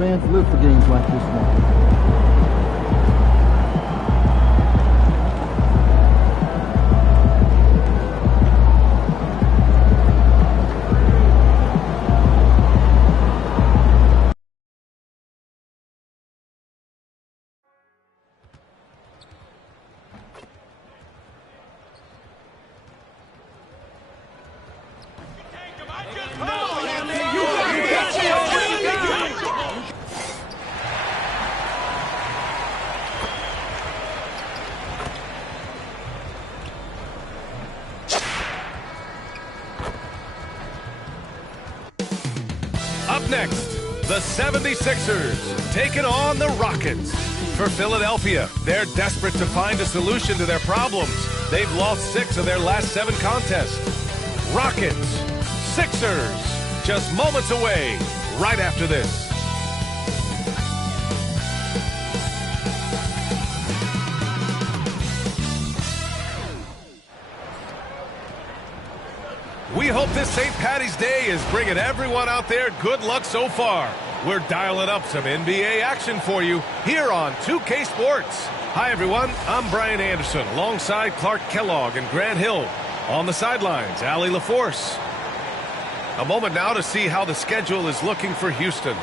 fans live for games like this one. Up next, the 76ers taking on the Rockets. For Philadelphia, they're desperate to find a solution to their problems. They've lost 6 of their last 7 contests. Rockets, Sixers, just moments away, right after this. We hope this St. Paddy's Day is bringing everyone out there good luck so far. We're dialing up some NBA action for you here on 2K Sports. Hi, everyone. I'm Brian Anderson alongside Clark Kellogg and Grant Hill. On the sidelines, Allie LaForce. A moment now to see how the schedule is looking for Houston.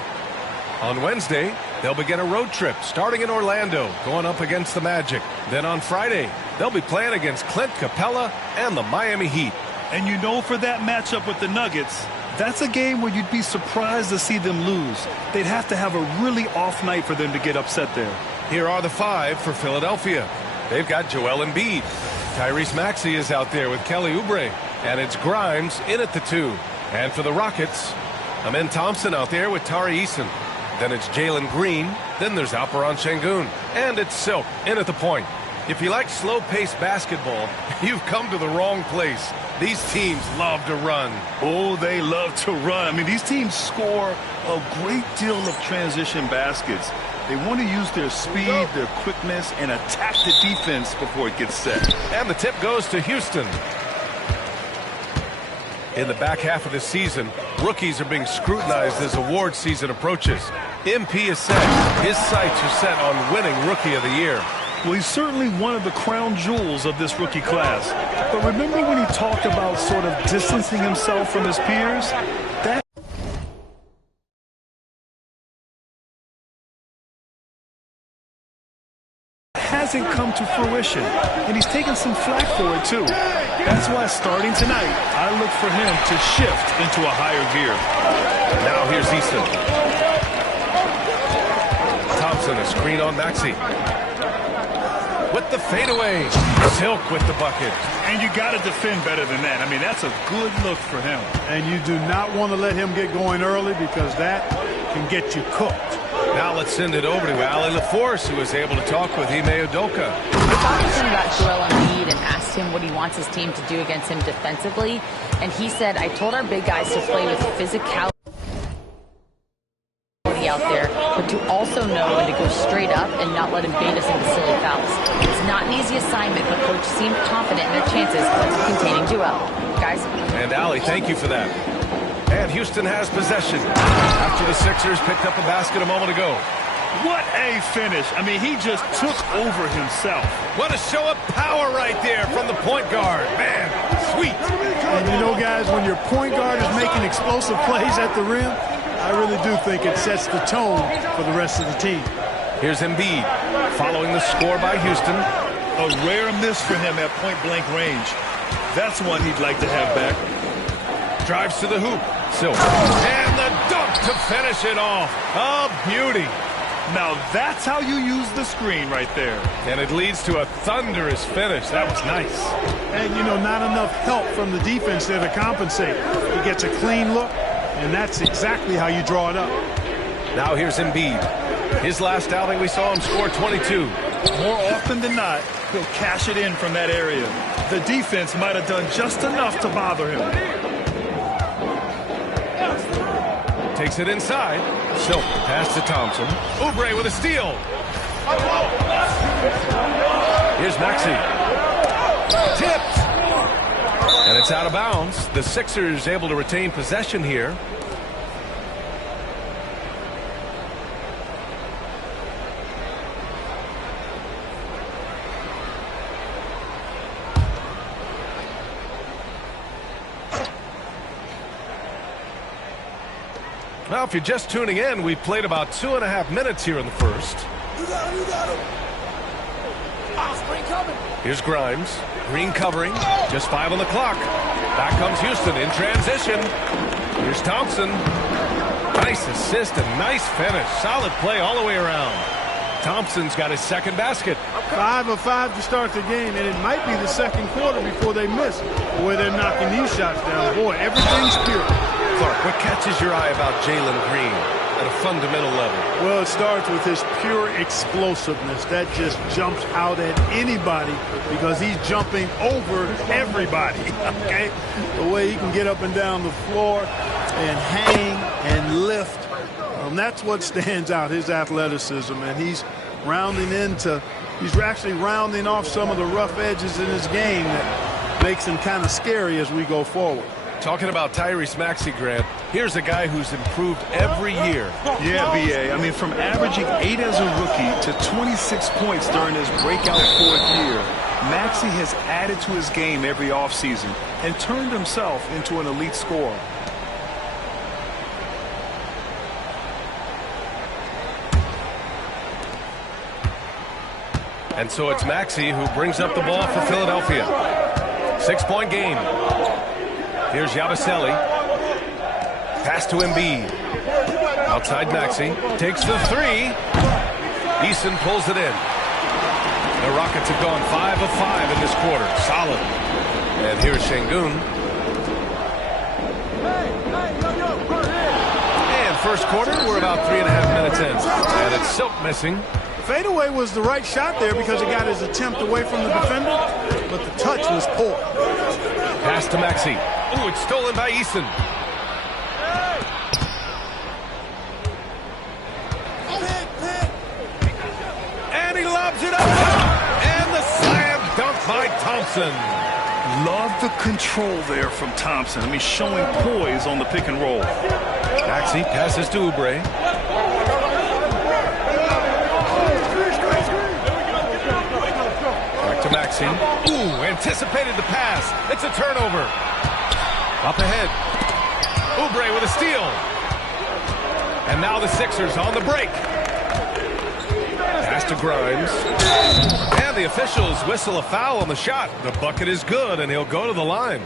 On Wednesday, they'll begin a road trip starting in Orlando, going up against the Magic. Then on Friday, they'll be playing against Clint Capella and the Miami Heat. And you know, for that matchup with the Nuggets, that's a game where you'd be surprised to see them lose. They'd have to have a really off night for them to get upset there. Here are the 5 for Philadelphia. They've got Joel Embiid. Tyrese Maxey is out there with Kelly Oubre. And it's Grimes in at the 2. And for the Rockets, Amen Thompson out there with Tari Eason. Then it's Jalen Green. Then there's Alperon Şengün. And it's Silk in at the point. If you like slow-paced basketball, you've come to the wrong place. These teams love to run. Oh, they love to run. I mean, these teams score a great deal of transition baskets. They want to use their speed, their quickness, and attack the defense before it gets set. And the tip goes to Houston. In the back half of the season, rookies are being scrutinized as award season approaches. MP is set. His sights are set on winning Rookie of the Year. Well, he's certainly one of the crown jewels of this rookie class. But remember when he talked about sort of distancing himself from his peers? That hasn't come to fruition, and he's taken some flack for it too. That's why starting tonight, I look for him to shift into a higher gear. Now here's Easton. Thompson, a screen on Maxey. With the fadeaway. Silk with the bucket. And you got to defend better than that. I mean, that's a good look for him. And you do not want to let him get going early because that can get you cooked. Now let's send it over to Allie LaForce, who was able to talk with Ime Udoka. We talked to him about Joel Embiid and asked him what he wants his team to do against him defensively. And he said, I told our big guys to play with physicality out there, but to also know when to go straight up and not let him bait us into silly fouls. It's not an easy assignment, but coach seemed confident in their chances of containing Joel. Guys? And Allie, thank you for that. And Houston has possession after the Sixers picked up a basket a moment ago. What a finish. I mean, he just took over himself. What a show of power right there from the point guard. Man, sweet. And you know, guys, when your point guard is making explosive plays at the rim, I really do think it sets the tone for the rest of the team. Here's Embiid following the score by Houston. A rare miss for him at point-blank range. That's one he'd like to have back. Drives to the hoop. Silk. And the dunk to finish it off. A beauty. Now that's how you use the screen right there. And it leads to a thunderous finish. That was nice. And, you know, not enough help from the defense there to compensate. He gets a clean look, and that's exactly how you draw it up. Now here's Embiid. His last outing, we saw him score 22. More often than not, he'll cash it in from that area. The defense might have done just enough to bother him. Takes it inside. Silk pass to Thompson. Oubre with a steal. Here's Maxey. Tipped. And it's out of bounds. The Sixers able to retain possession here. Well, if you're just tuning in, we've played about 2.5 minutes here in the first. You got him. Screen coming. Here's Grimes. Green covering. Just 5 on the clock. Back comes Houston in transition. Here's Thompson. Nice assist and nice finish. Solid play all the way around. Thompson's got his second basket. 5 of 5 to start the game, and it might be the second quarter before they miss. Boy, they're knocking these shots down. Boy, everything's pure. Clark, what catches your eye about Jalen Green at a fundamental level? Well, it starts with his pure explosiveness. That just jumps out at anybody because he's jumping over everybody, okay? The way he can get up and down the floor and hang and lift, that's what stands out, his athleticism. And he's actually rounding off some of the rough edges in his game that makes him kind of scary as we go forward. Talking about Tyrese Maxey, Grant, here's a guy who's improved every year. Yeah, B.A. I mean, from averaging 8 as a rookie to 26 points during his breakout 4th year, Maxey has added to his game every offseason and turned himself into an elite scorer. And so it's Maxey who brings up the ball for Philadelphia. 6-point game. Here's Yabusele. Pass to Embiid. Outside Maxey. Takes the 3. Eason pulls it in. The Rockets have gone 5 of 5 in this quarter. Solid. And here's Şengün. And first quarter, we're about 3.5 minutes in. And it's Silk missing. Fadeaway was the right shot there because it got his attempt away from the defender, but the touch was poor. Pass to Maxey. Ooh, it's stolen by Eason. And he lobs it up. And the slam dunk by Thompson. Love the control there from Thompson. I mean, showing poise on the pick and roll. Maxey passes to Oubre. Back to Maxey. Ooh, anticipated the pass. It's a turnover. Up ahead. Oubre with a steal. And now the Sixers on the break. Pass to Grimes. And the officials whistle a foul on the shot. The bucket is good, and he'll go to the line.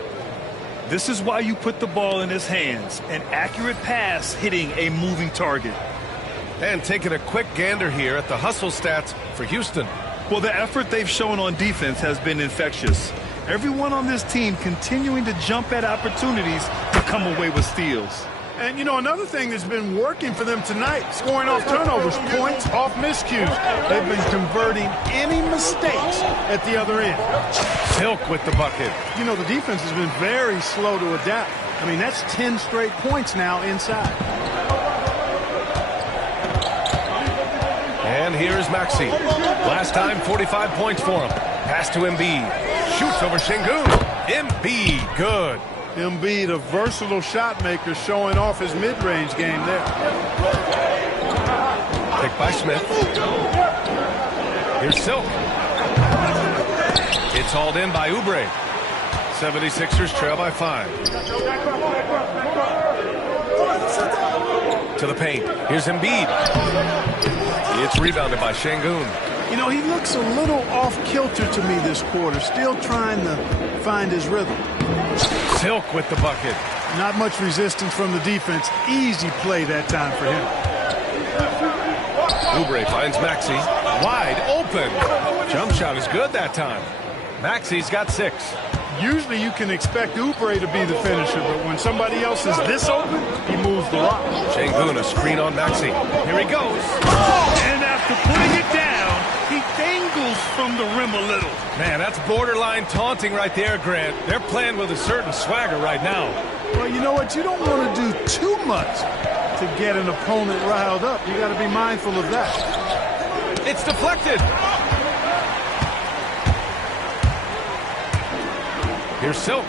This is why you put the ball in his hands. An accurate pass hitting a moving target. And taking a quick gander here at the hustle stats for Houston. Well, the effort they've shown on defense has been infectious. Everyone on this team continuing to jump at opportunities to come away with steals. And, you know, another thing that's been working for them tonight, scoring off turnovers, points off miscues. They've been converting any mistakes at the other end. Silk with the bucket. You know, the defense has been very slow to adapt. I mean, that's 10 straight points now inside. And here's Maxey. Last time, 45 points for him. Pass to Embiid. Shoots over Şengün. Embiid, good. Embiid, a versatile shot maker, showing off his mid-range game there. Pick by Smith. Here's Silk. It's hauled in by Oubre. 76ers trail by 5. To the paint. Here's Embiid. It's rebounded by Şengün. You know, he looks a little off-kilter to me this quarter, still trying to find his rhythm. Silk with the bucket. Not much resistance from the defense. Easy play that time for him. Oubre finds Maxey. Wide open. Jump shot is good that time. Maxey's got 6. Usually you can expect Oubre to be the finisher, but when somebody else is this open, he moves the rock. Şengün, a screen on Maxey. Here he goes. And after putting it down, he dangles from the rim a little. Man, that's borderline taunting right there, Grant. They're playing with a certain swagger right now. Well, you know what? You don't want to do too much to get an opponent riled up. You got to be mindful of that. It's deflected. Here's Silk.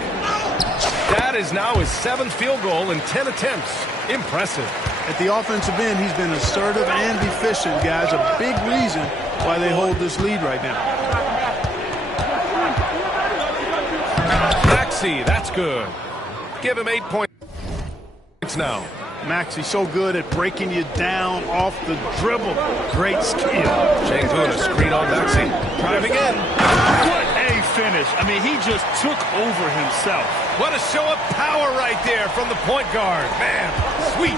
That is now his 7th field goal in 10 attempts. Impressive. At the offensive end, he's been assertive and efficient, guys. A big reason why they hold this lead right now. Maxey, that's good. Give him 8 points now. Maxey's so good at breaking you down off the dribble. Great skill. Shengun, a screen on Maxey. Driving in. What a finish. I mean, he just took over himself. What a show of power right there from the point guard. Man, sweet.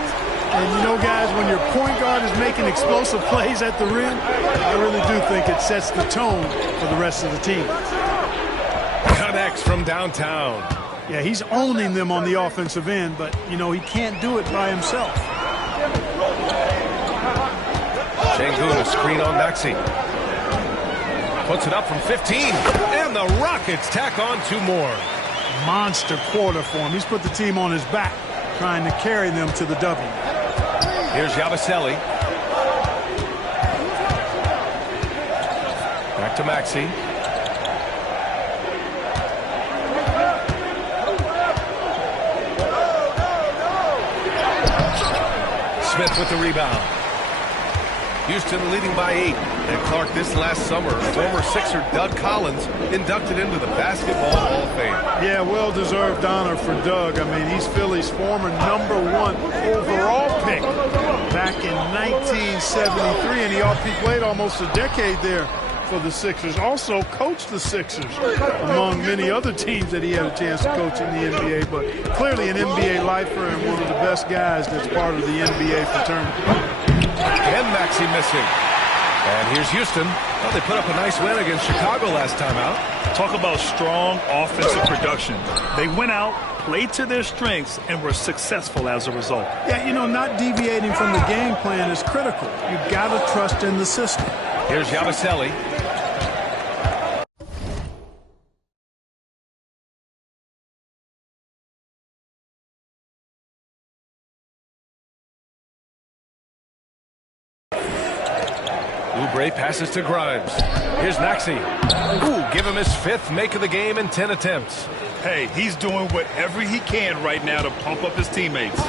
And you know, guys, when your point guard is making explosive plays at the rim, I really do think it sets the tone for the rest of the team. Connects from downtown. Yeah, he's owning them on the offensive end, but, you know, he can't do it by himself. Shengun, a screen on Maxey. Puts it up from 15. And the Rockets tack on 2 more. Monster quarter for him. He's put the team on his back, trying to carry them to the W. Here's Yabusele. Back to Maxey. Smith with the rebound. Houston leading by 8. And Clark, this last summer, former Sixer Doug Collins inducted into the Basketball Hall of Fame. Yeah, well-deserved honor for Doug. I mean, he's Philly's former #1 overall pick back in 1973, and he played almost a decade there for the Sixers. Also coached the Sixers, among many other teams that he had a chance to coach in the NBA, but clearly an NBA lifer and one of the best guys that's part of the NBA fraternity. And Maxey missing. And here's Houston. Well, they put up a nice win against Chicago last time out. Talk about strong offensive production. They went out, played to their strengths, and were successful as a result. Yeah, you know, not deviating from the game plan is critical. You've got to trust in the system. Here's Yabusele. Oubre passes to Grimes. Here's Maxey. Ooh, give him his 5th make of the game in 10 attempts. Hey, he's doing whatever he can right now to pump up his teammates.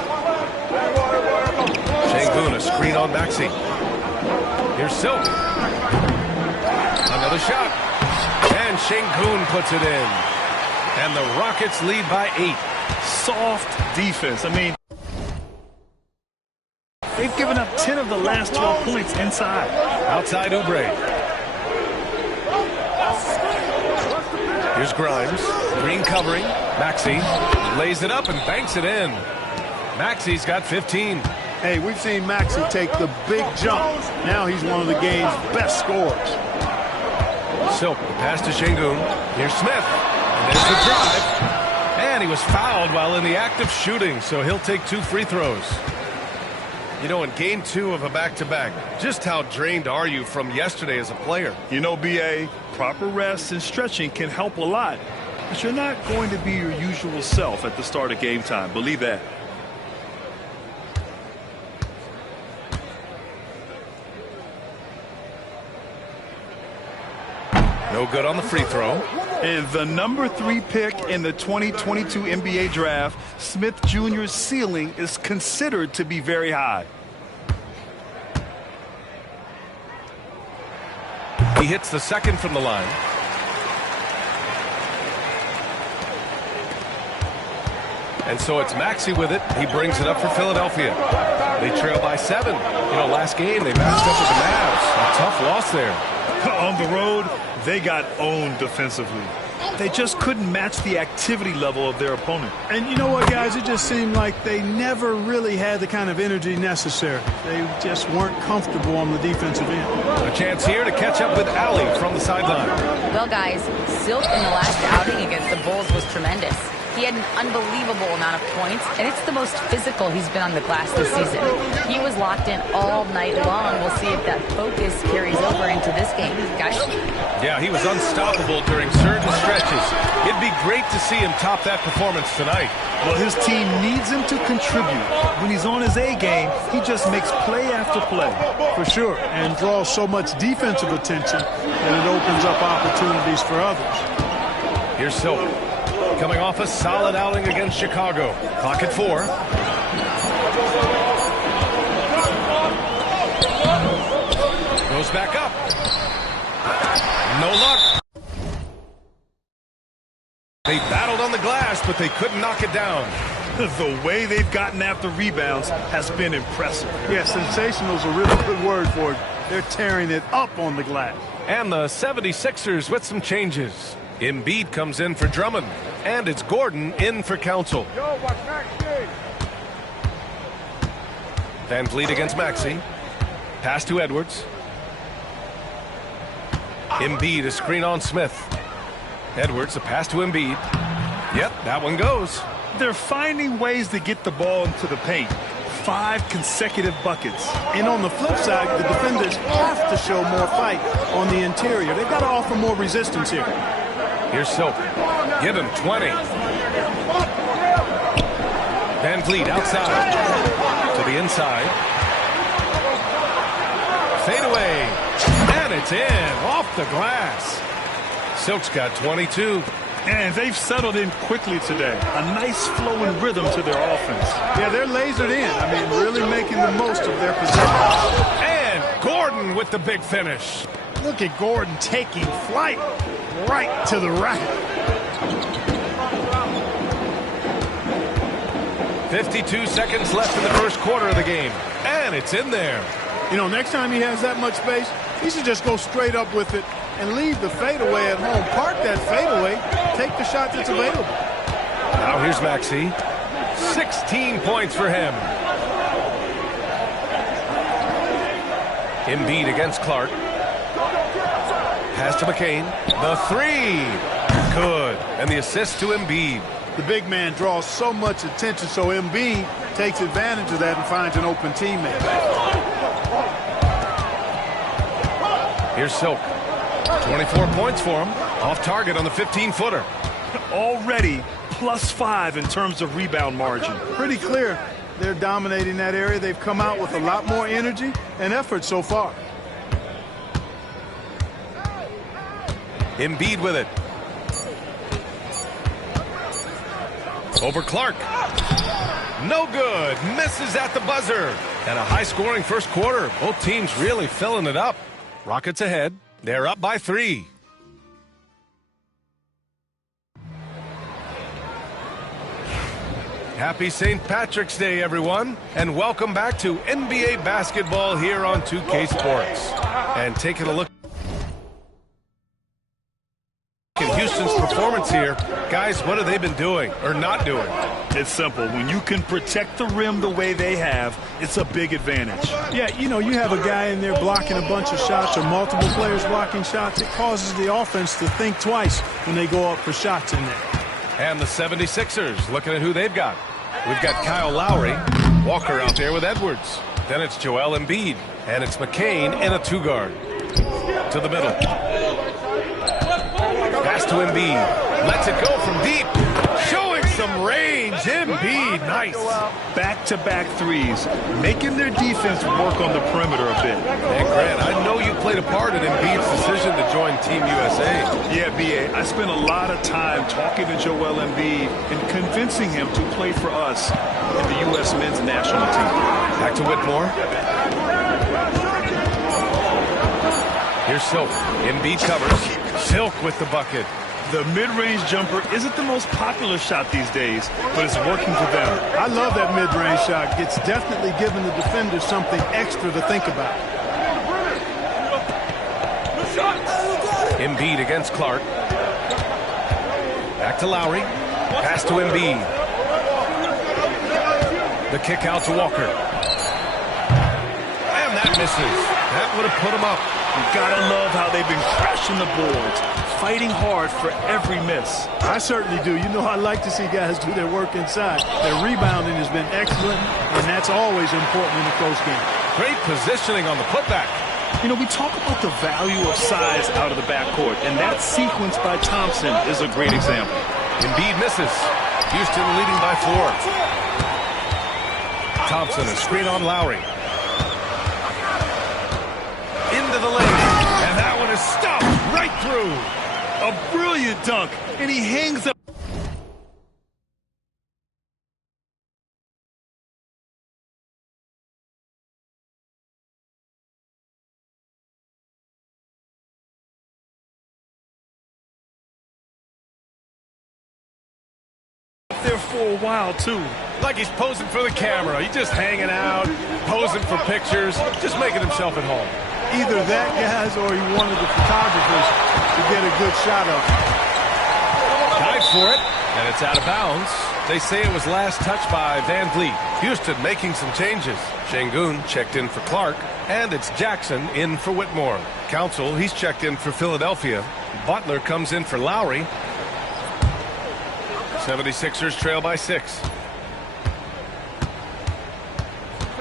Shengun, a screen on Maxey. Here's Silk. Another shot. And Shengun puts it in. And the Rockets lead by 8. Soft defense. I mean, they've given up 10 of the last 12 points inside. Outside Oubre. Here's Grimes. Green covering. Maxey lays it up and banks it in. Maxey's got 15. Hey, we've seen Maxey take the big jump. Now he's one of the game's best scorers. Silk, the pass to Shengun. Here's Smith. And there's the drive. And he was fouled while in the act of shooting, so he'll take 2 free throws. You know, in game 2 of a back-to-back, just how drained are you from yesterday as a player? You know, B.A., proper rest and stretching can help a lot. But you're not going to be your usual self at the start of game time. Believe that. No good on the free throw. And the #3 pick in the 2022 NBA draft, Smith Jr.'s ceiling is considered to be very high. He hits the 2nd from the line. And so it's Maxey with it. He brings it up for Philadelphia. They trail by 7. You know, last game they matched up with the Mavs. A tough loss there. On the road, they got owned defensively. They just couldn't match the activity level of their opponent. And you know what, guys? It just seemed like they never really had the kind of energy necessary. They just weren't comfortable on the defensive end. A chance here to catch up with Allie from the sideline. Well, guys, Silk in the last outing against the Bulls was tremendous. He had an unbelievable amount of points, and it's the most physical he's been on the glass this season. He was locked in all night long. We'll see if that focus carries over into this game. Guys? Yeah, he was unstoppable during certain stretches. It'd be great to see him top that performance tonight. Well, his team needs him to contribute. When he's on his A game, he just makes play after play. For sure, and draws so much defensive attention that it opens up opportunities for others. Here's Silk. Coming off a solid outing against Chicago. Clock at 4. Goes back up. No luck. They battled on the glass, but they couldn't knock it down. The way they've gotten after rebounds has been impressive. Yeah, sensational is a really good word for it. They're tearing it up on the glass. And the 76ers with some changes. Embiid comes in for Drummond, and it's Gordon in for Council. Van Vliet against Maxey. Pass to Edwards. Embiid, a screen on Smith. Edwards, a pass to Embiid. Yep, that one goes. They're finding ways to get the ball into the paint. 5 consecutive buckets. And on the flip side, the defenders have to show more fight on the interior. They've got to offer more resistance here. Here's Silk. Give him 20. Van Vliet outside. To the inside. Fade away. And it's in. Off the glass. Silk's got 22. And they've settled in quickly today. A nice flowing rhythm to their offense. Yeah, they're lasered in. I mean, really making the most of their possession. And Gordon with the big finish. Look at Gordon taking flight right to the rack. 52 seconds left in the first quarter of the game. And it's in there. You know, next time he has that much space, he should just go straight up with it and leave the fadeaway at home. Park that fadeaway, take the shot that's available. Now here's Maxey. 16 points for him. Embiid against Clark. Pass to McCain. The 3. Good. And the assist to Embiid. The big man draws so much attention, so Embiid takes advantage of that and finds an open teammate. Here's Silk. 24 points for him. Off target on the 15-footer. Already +5 in terms of rebound margin. Pretty clear they're dominating that area. They've come out with a lot more energy and effort so far. Embiid with it. Over Clark. No good. Misses at the buzzer. And a high-scoring first quarter. Both teams really filling it up. Rockets ahead. They're up by 3. Happy St. Patrick's Day, everyone, and welcome back to NBA basketball here on 2K Sports. And taking a look at Houston's performance here, guys, what have they been doing or not doing? It's simple. When you can protect the rim the way they have, it's a big advantage. Yeah, you know, you have a guy in there blocking a bunch of shots or multiple players blocking shots. It causes the offense to think twice when they go up for shots in there. And the 76ers, looking at who they've got. We've got Kyle Lowry, Walker out there with Edwards. Then it's Joel Embiid, and it's McCain in a 2-guard. To the middle. Pass to Embiid. Lets it go from deep. Showing some range. Embiid, nice. Back-to-back threes, making their defense work on the perimeter a bit. Hey, Grant, I know you played a part in Embiid's decision to join Team USA. Yeah, B.A., I spent a lot of time talking to Joel Embiid and convincing him to play for us in the U.S. men's national team. Back to Whitmore. Here's Silk. Embiid covers. Silk with the bucket. The mid-range jumper isn't the most popular shot these days, but it's working for them. I love that mid-range shot. It's definitely giving the defenders something extra to think about. Embiid against Clark. Back to Lowry. Pass to Embiid. The kick out to Walker. And that misses. That would have put him up. You gotta love how they've been crashing the boards, fighting hard for every miss. I certainly do. You know, I like to see guys do their work inside. Their rebounding has been excellent, and that's always important in a close game. Great positioning on the putback. You know, we talk about the value of size out of the backcourt, and that sequence by Thompson is a great example. Embiid misses. Houston leading by 4. Thompson, a screen on Lowry. Into the lane, and that one is stopped right through. A brilliant dunk, and he hangs up. there for a while, too. Like he's posing for the camera. He's just hanging out, posing for pictures, just making himself at home. Either that, guys, or he wanted the photographers to get a good shot of him. Dive for it, and it's out of bounds. They say it was last touched by Van Vliet. Houston making some changes. Şengün checked in for Clark, and it's Jackson in for Whitmore. Council, he's checked in for Philadelphia. Butler comes in for Lowry. 76ers trail by 6.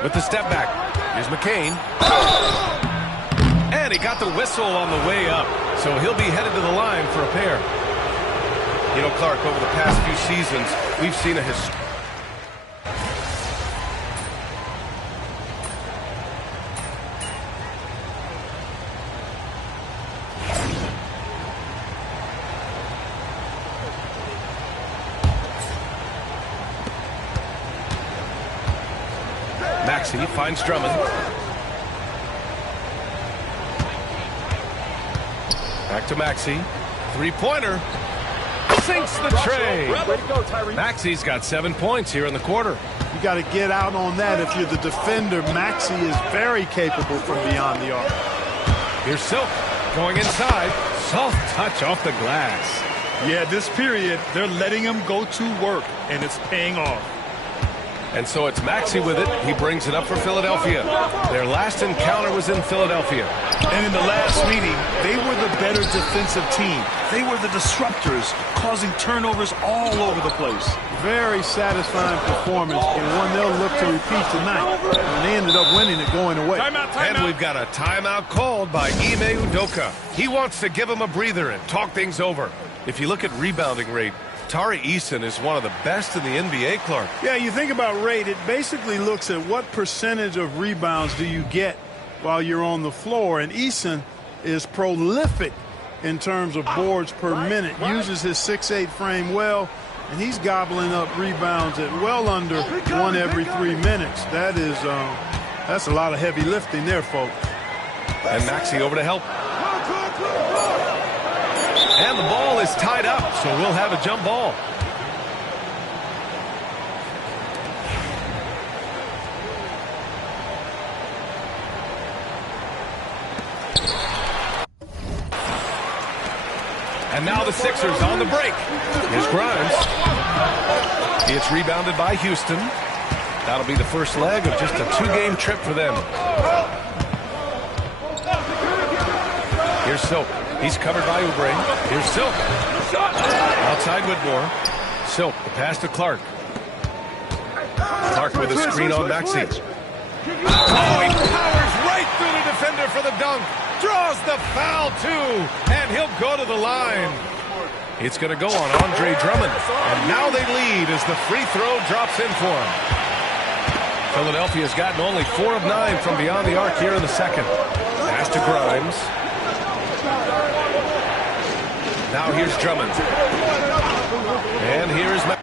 With the step back, here's McCain. And he got the whistle on the way up, so he'll be headed to the line for a pair. You know, Clark, over the past few seasons, we've seen a Maxey finds Drummond. Back to Maxey. Three-pointer. Sinks the tray. Maxey's got 7 points here in the quarter. You got to get out on that. If you're the defender, Maxey is very capable from beyond the arc. Here's Silk going inside. Soft touch off the glass. Yeah, this period, they're letting him go to work, and it's paying off. And so it's Maxey with it. He brings it up for Philadelphia. Their last encounter was in Philadelphia. And in the last meeting, they were the better defensive team. They were the disruptors, causing turnovers all over the place. Very satisfying performance, and one they'll look to repeat tonight. And they ended up winning it going away. And we've got a timeout called by Ime Udoka. He wants to give him a breather and talk things over. If you look at rebounding rate, Tari Eason is one of the best in the NBA, Clark. Yeah, you think about rate, it basically looks at what percentage of rebounds do you get while you're on the floor. And Eason is prolific in terms of boards per minute, uses his 6'8" frame well, and he's gobbling up rebounds at well under 1 every 3 minutes. That is, that's a lot of heavy lifting there, folks. And Maxey over to help. And the ball is tied up, so we'll have a jump ball. And now the Sixers on the break. Here's Grimes. It's rebounded by Houston. That'll be the first leg of just a 2-game trip for them. Here's Silk. He's covered by Oubre. Here's Silk. Outside Whitmore. Silk, the pass to Clark. Clark with a screen on Maxey. Oh, he powers right through the defender for the dunk. Draws the foul, too. And he'll go to the line. It's going to go on Andre Drummond. And now they lead as the free throw drops in for him. Philadelphia's gotten only 4 of 9 from beyond the arc here in the second. Pass to Grimes. Now here's Drummond. And here's Maxey.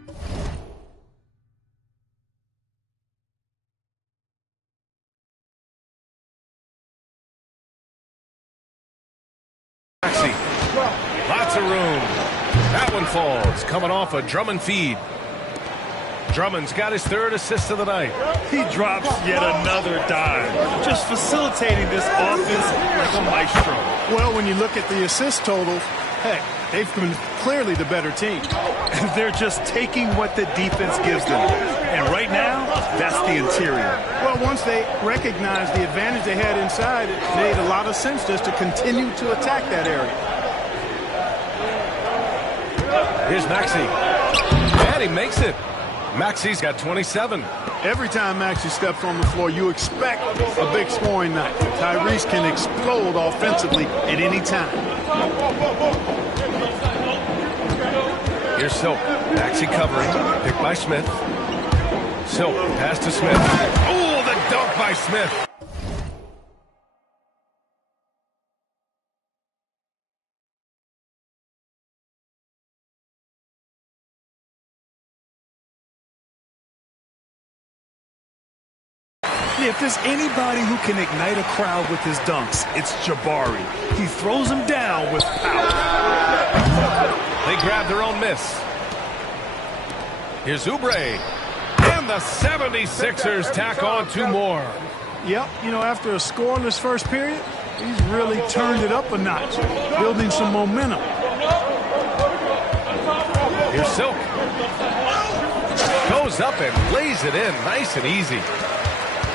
Lots of room. That one falls. Coming off a Drummond feed. Drummond's got his 3rd assist of the night. He drops yet another dime, just facilitating this offense like a maestro. Well, when you look at the assist totals, heck, they've been clearly the better team. They're just taking what the defense gives them. And right now, that's the interior. Well, once they recognized the advantage they had inside, it made a lot of sense just to continue to attack that area. Here's Maxey. And he makes it. Maxey's got 27. Every time Maxey steps on the floor, you expect a big scoring night. Tyrese can explode offensively at any time. Here's Silk. Maxey covering. Picked by Smith. Silk. Pass to Smith. Oh, the dunk by Smith. If there's anybody who can ignite a crowd with his dunks, it's Jabari. He throws them down with power. They grab their own miss. Here's Oubre. And the 76ers tack on 2 more. Yep, you know, after a scoreless first period, he's really turned it up a notch, building some momentum. Here's Silk. Goes up and lays it in nice and easy.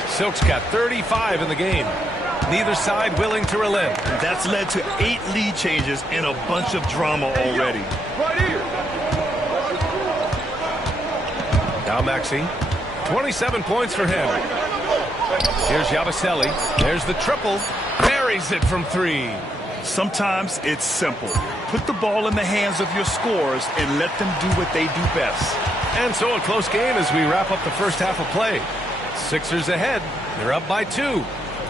Silk's got 35 in the game. Neither side willing to relent. That's led to 8 lead changes and a bunch of drama already. Now Maxey. 27 points for him. Here's Yabusele. There's the triple. Buries it from 3. Sometimes it's simple. Put the ball in the hands of your scorers and let them do what they do best. And so a close game as we wrap up the first half of play. Sixers ahead. They're up by 2.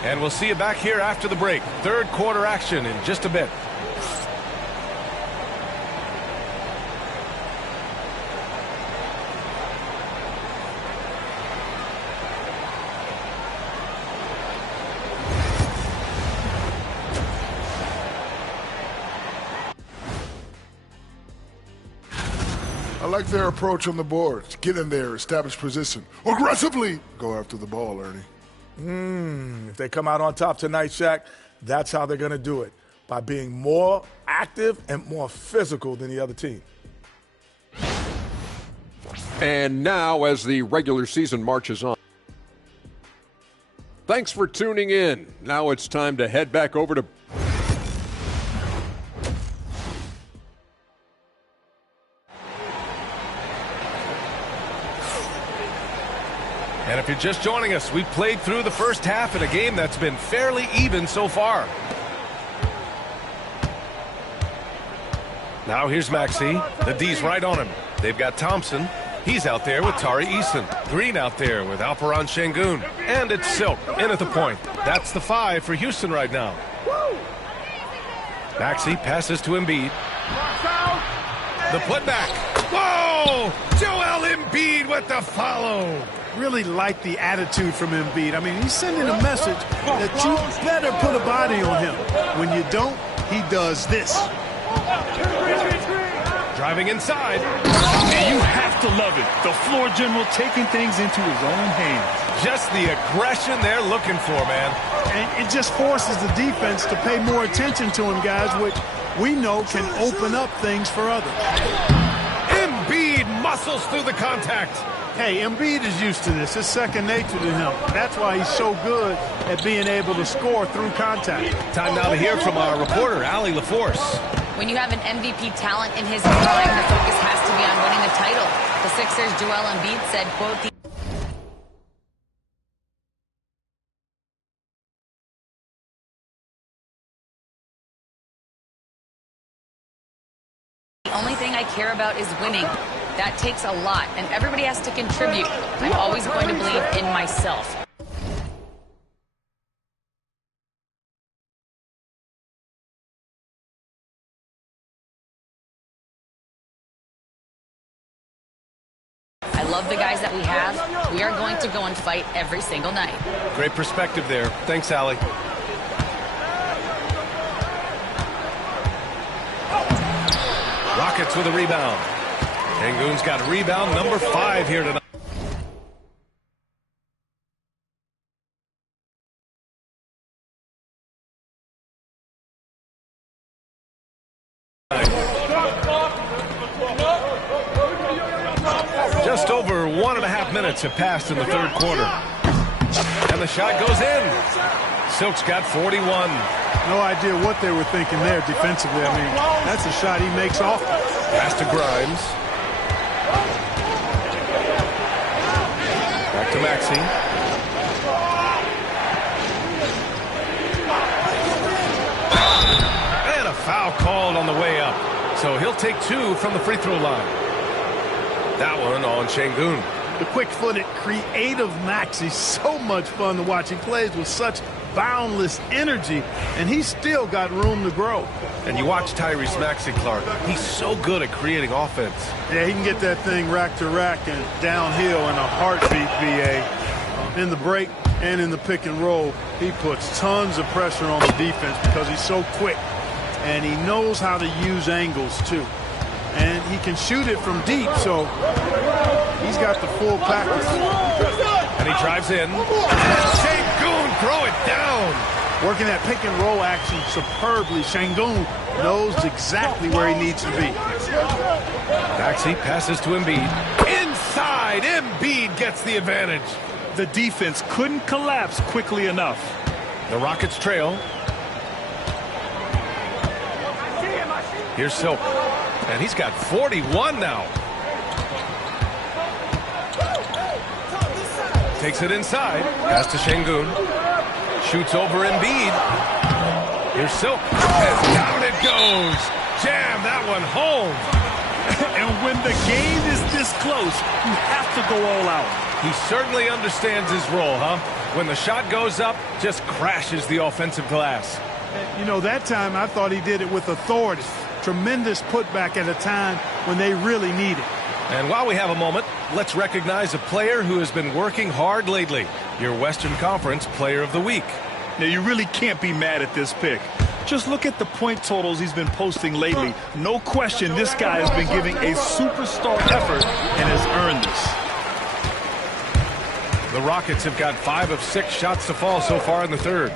And we'll see you back here after the break. Third quarter action in just a bit. I like their approach on the boards. Get in there, establish position. Aggressively go after the ball, Ernie. If they come out on top tonight, Shaq, that's how they're going to do it, by being more active and more physical than the other team. And now, as the regular season marches on, thanks for tuning in. Now it's time to head back over to And if you're just joining us, we've played through the first half in a game that's been fairly even so far. Now here's Maxey. The D's right on him. They've got Thompson. He's out there with Tari Eason. Green out there with Alperon Şengün. And it's Silk in at the point. That's the 5 for Houston right now. Maxey passes to Embiid. The putback. Whoa! Joel Embiid with the follow. Really like the attitude from Embiid. I mean, he's sending a message that you better put a body on him. When you don't, he does this. Driving inside. And you have to love it. The floor general taking things into his own hands. Just the aggression they're looking for, man. And it just forces the defense to pay more attention to him, guys, which we know can open up things for others. Embiid muscles through the contact. Hey, Embiid is used to this. It's second nature to him. That's why he's so good at being able to score through contact. Time now to hear from our reporter, Allie LaForce. When you have an MVP talent in his prime, the focus has to be on winning the title. The Sixers' Joel Embiid said, quote, the only thing I care about is winning. That takes a lot, and everybody has to contribute. I'm always going to believe in myself. I love the guys that we have. We are going to go and fight every single night. Great perspective there. Thanks, Allie. Rockets with a rebound. Şengün's got rebound number 5 here tonight. Just over 1.5 minutes have passed in the third quarter. And the shot goes in. Silk's got 41. No idea what they were thinking there defensively. I mean, that's a shot he makes often. Pass to Grimes. Back to Maxey. And a foul called on the way up. So he'll take 2 from the free throw line. That one on Şengün. The quick-footed, creative Maxey, so much fun to watch. He plays with such boundless energy, and he's still got room to grow. And you watch Tyrese Maxey, Clark. He's so good at creating offense. Yeah, he can get that thing rack to rack and downhill in a heartbeat, VA. In the break and in the pick and roll, he puts tons of pressure on the defense because he's so quick, and he knows how to use angles, too. and he can shoot it from deep, so he's got the full package. And he drives in. And Sengun throw it down. Working that pick and roll action superbly. Sengun knows exactly where he needs to be. Maxey passes to Embiid. Inside, Embiid gets the advantage. The defense couldn't collapse quickly enough. The Rockets trail. Here's Silk. And he's got 41 now. Takes it inside. Pass to Sengun. Shoots over Embiid. Here's Silk. And down it goes. Jam that one home. And when the game is this close, you have to go all out. He certainly understands his role, huh? When the shot goes up, just crashes the offensive glass. You know, that time I thought he did it with authority. Tremendous putback at a time when they really need it. And while we have a moment, let's recognize a player who has been working hard lately. Your Western Conference Player of the Week. Now, you really can't be mad at this pick. Just look at the point totals he's been posting lately. No question this guy has been giving a superstar effort and has earned this. The Rockets have got 5 of 6 shots to fall so far in the third.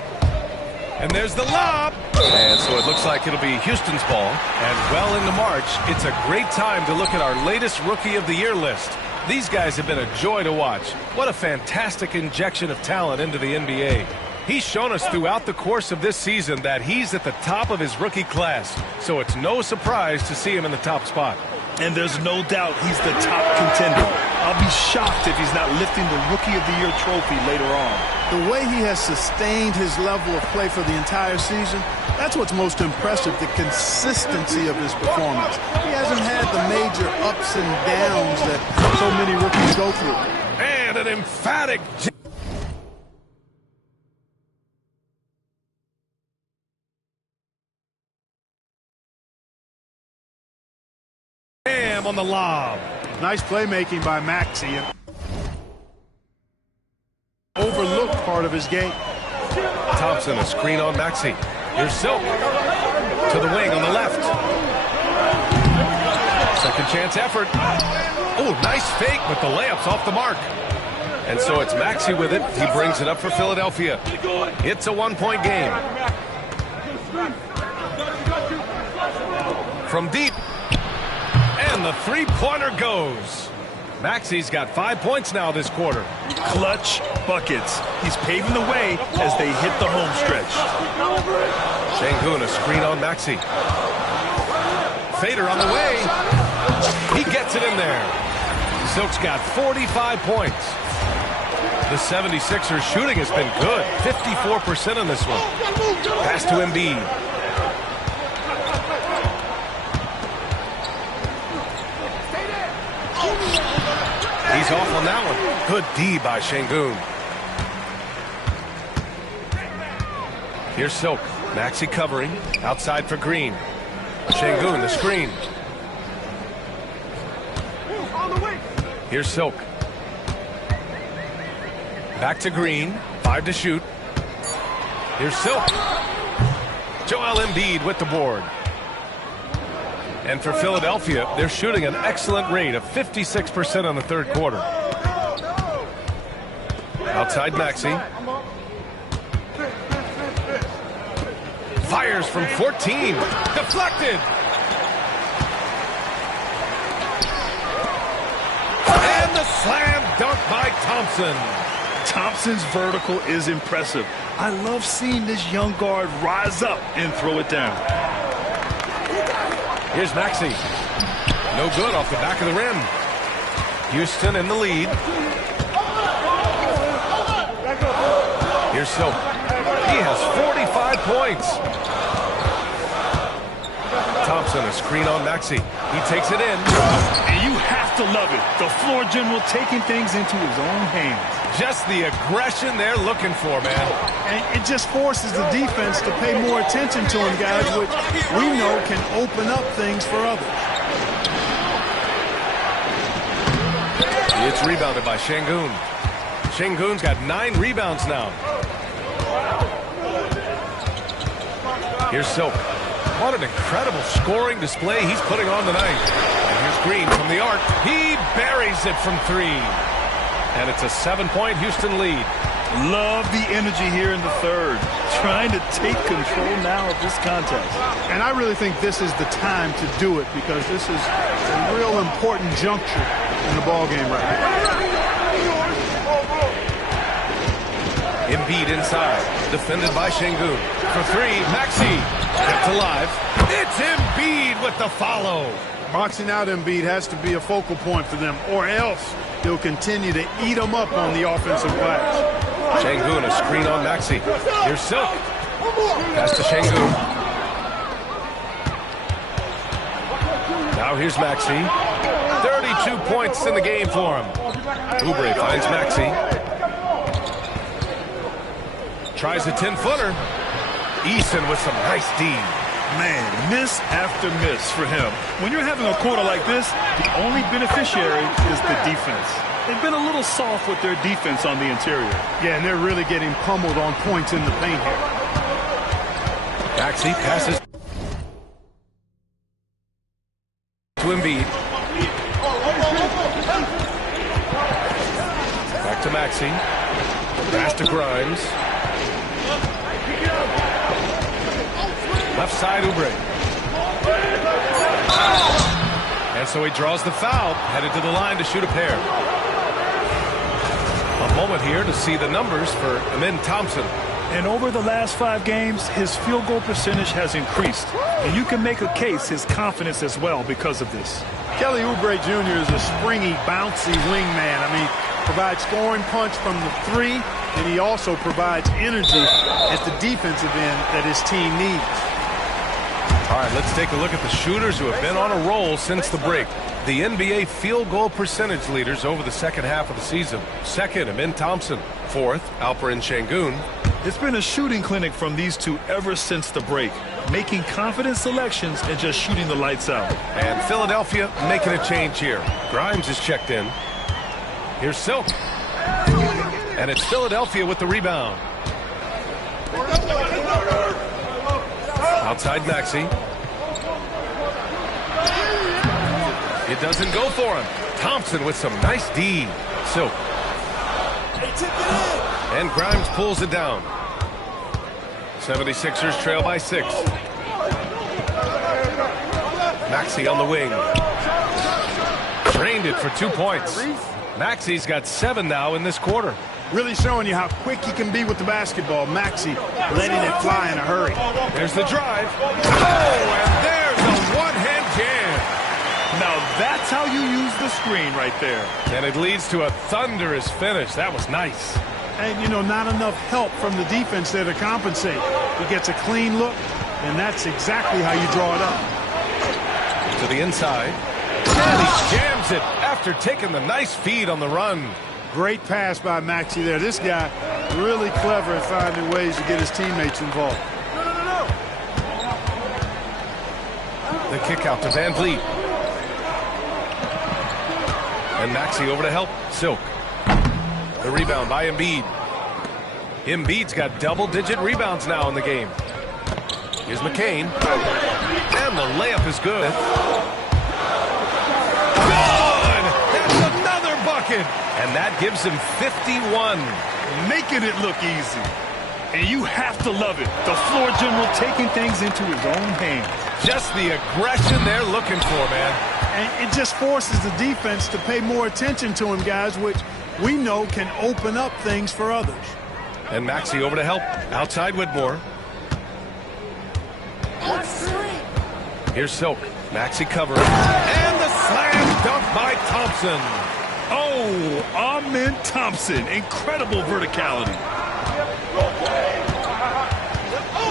And there's the lob. And so it looks like it'll be Houston's ball. And well into March, it's a great time to look at our latest Rookie of the Year list. These guys have been a joy to watch. What a fantastic injection of talent into the NBA. He's shown us throughout the course of this season that he's at the top of his rookie class. So it's no surprise to see him in the top spot. And there's no doubt he's the top contender. I'll be shocked if he's not lifting the Rookie of the Year trophy later on. The way he has sustained his level of play for the entire season, that's what's most impressive, the consistency of his performance. He hasn't had the major ups and downs that so many rookies go through. And an emphatic jam on the lob. Nice playmaking by Maxey. Overlooked part of his game. Thompson, a screen on Maxey. Here's Silk. To the wing on the left. Second chance effort. Oh, nice fake, but the layup's off the mark. And so it's Maxey with it. He brings it up for Philadelphia. It's a one-point game. From deep. And the three-pointer goes. Maxey's got 5 points now this quarter. Clutch buckets. He's paving the way as they hit the home stretch. Sengun, a screen on Maxey. Fader on the way. He gets it in there. Silk's got 45 points. The 76ers shooting has been good. 54% on this one. Pass to Embiid. He's off on that one. Good D by Sengun. Here's Silk. Maxey covering. Outside for Green. Sengun, the screen. Here's Silk. Back to Green. 5 to shoot. Here's Silk. Joel Embiid with the board. And for Philadelphia, they're shooting an excellent rate of 56% on the third quarter. Outside Maxey. Fires from 14. Deflected. And the slam dunk by Thompson. Thompson's vertical is impressive. I love seeing this young guard rise up and throw it down. Here's Maxey. No good off the back of the rim. Houston in the lead. Here's Silk. He has 45 points. Thompson, a screen on Maxey. He takes it in. And you have to love it. The floor general taking things into his own hands. Just the aggression they're looking for, man. And it just forces the defense to pay more attention to him, guys, which we know can open up things for others. It's rebounded by Sengun. Sengun's got 9 rebounds now. Here's Silk. What an incredible scoring display he's putting on tonight. And here's Green from the arc. He buries it from 3. And it's a 7-point Houston lead. Love the energy here in the third. Trying to take control now of this contest. And I really think this is the time to do it because this is a real important juncture in the ballgame right now. Embiid inside, defended by Şengün. For 3, Maxey kept alive. It's Embiid with the follow. Boxing out Embiid has to be a focal point for them, or else they'll continue to eat them up on the offensive glass. Şengün, a screen on Maxey. Here's Silk. Pass to Şengün. Now here's Maxey. 32 points in the game for him. Oubre finds Maxey. Tries a 10-footer. Eason with some nice D. Man, miss after miss for him. When you're having a quarter like this, the only beneficiary is the defense. They've been a little soft with their defense on the interior. Yeah, and they're really getting pummeled on points in the paint here. Maxey passes to Embiid. Back to Maxey. Pass to Grimes. Left side, Oubre. And so he draws the foul, headed to the line to shoot a pair. A moment here to see the numbers for Amin Thompson. And over the last 5 games, his field goal percentage has increased. And you can make a case his confidence as well because of this. Kelly Oubre Jr. is a springy, bouncy wingman. I mean, provides scoring punch from the 3, and he also provides energy at the defensive end that his team needs. All right, let's take a look at the shooters who have been on a roll since the break. The NBA field goal percentage leaders over the second half of the season. Second, Amin Thompson. Fourth, Alperen Şengün. It's been a shooting clinic from these two ever since the break, making confident selections and just shooting the lights out. And Philadelphia making a change here. Grimes is checked in. Here's Silk. And it's Philadelphia with the rebound. Outside Maxey. It doesn't go for him. Thompson with some nice D. Silk. And Grimes pulls it down. 76ers trail by 6. Maxey on the wing. Drained it for 2 points. Maxey's got 7 now in this quarter. Really showing you how quick he can be with the basketball. Maxey letting it fly in a hurry. There's the drive. Oh, and there's a one-hand jam. Now that's how you use the screen right there. And it leads to a thunderous finish. That was nice. And, you know, not enough help from the defense there to compensate. He gets a clean look, and that's exactly how you draw it up. To the inside. And he jams it after taking the nice feed on the run. Great pass by Maxey there. This guy really clever at finding ways to get his teammates involved. The kick out to Van Vliet. And Maxey over to help Silk. The rebound by Embiid. Embiid's got double-digit rebounds now in the game. Here's McCain. And the layup is good. Good! That's another bucket! And that gives him 51. Making it look easy. And you have to love it. The floor general taking things into his own hands. Just the aggression they're looking for, man. And it just forces the defense to pay more attention to him, guys, which we know can open up things for others. And Maxey over to help. Outside Whitmore. Here's Silk. Maxey covering. And the slam dunk by Thompson. Oh, Amin Thompson. Incredible verticality.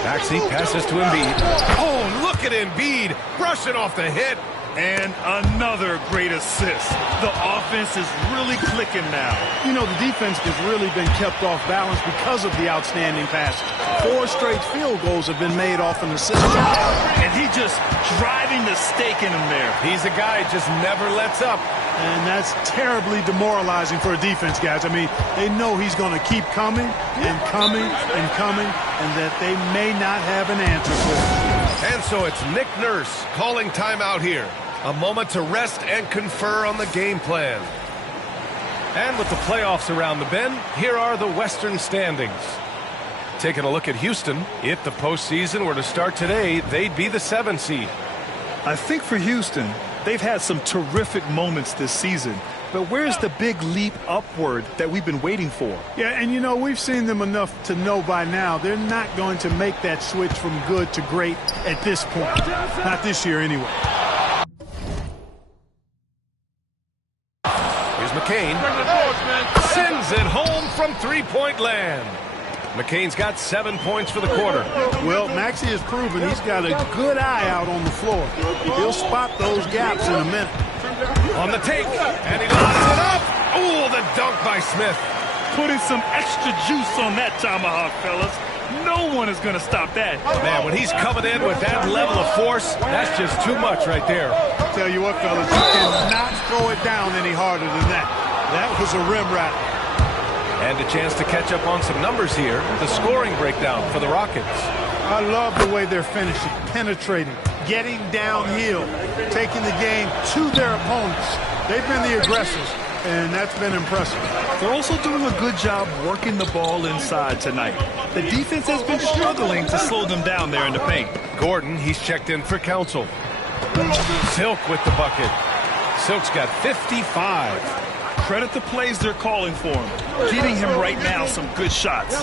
Maxey passes to Embiid. Oh, look at Embiid brushing off the hit. And another great assist. The offense is really clicking now. You know, the defense has really been kept off balance because of the outstanding pass. 4 straight field goals have been made off an assist. And he just driving the stake in him there. He's a guy who just never lets up. And that's terribly demoralizing for a defense, guys. I mean, they know he's going to keep coming and coming and coming, and that they may not have an answer for it. And And so it's Nick Nurse calling timeout here. A moment to rest and confer on the game plan. And with the playoffs around the bend, here are the Western standings. Taking a look at Houston, if the postseason were to start today, they'd be the 7th seed. I think for Houston, they've had some terrific moments this season. But where's the big leap upward that we've been waiting for? Yeah, and you know, we've seen them enough to know by now they're not going to make that switch from good to great at this point. Not this year anyway. Here's McCain. Sends it home from three-point land. McCain's got 7 points for the quarter. Well, Maxey has proven he's got a good eye out on the floor. He'll spot those gaps in a minute. On the take, and he locks it up. Ooh, the dunk by Smith. Putting some extra juice on that tomahawk, fellas. No one is going to stop that. Man, when he's coming in with that level of force, that's just too much right there. Tell you what, fellas, you cannot throw it down any harder than that. That was a rim rattler. And a chance to catch up on some numbers here. The scoring breakdown for the Rockets. I love the way they're finishing, penetrating, getting downhill, taking the game to their opponents. They've been the aggressors, and that's been impressive. They're also doing a good job working the ball inside tonight. The defense has been struggling to slow them down there in the paint. Gordon, he's checked in for counsel. Silk with the bucket. Silk's got 55. Credit the plays they're calling for him. Getting him right now some good shots.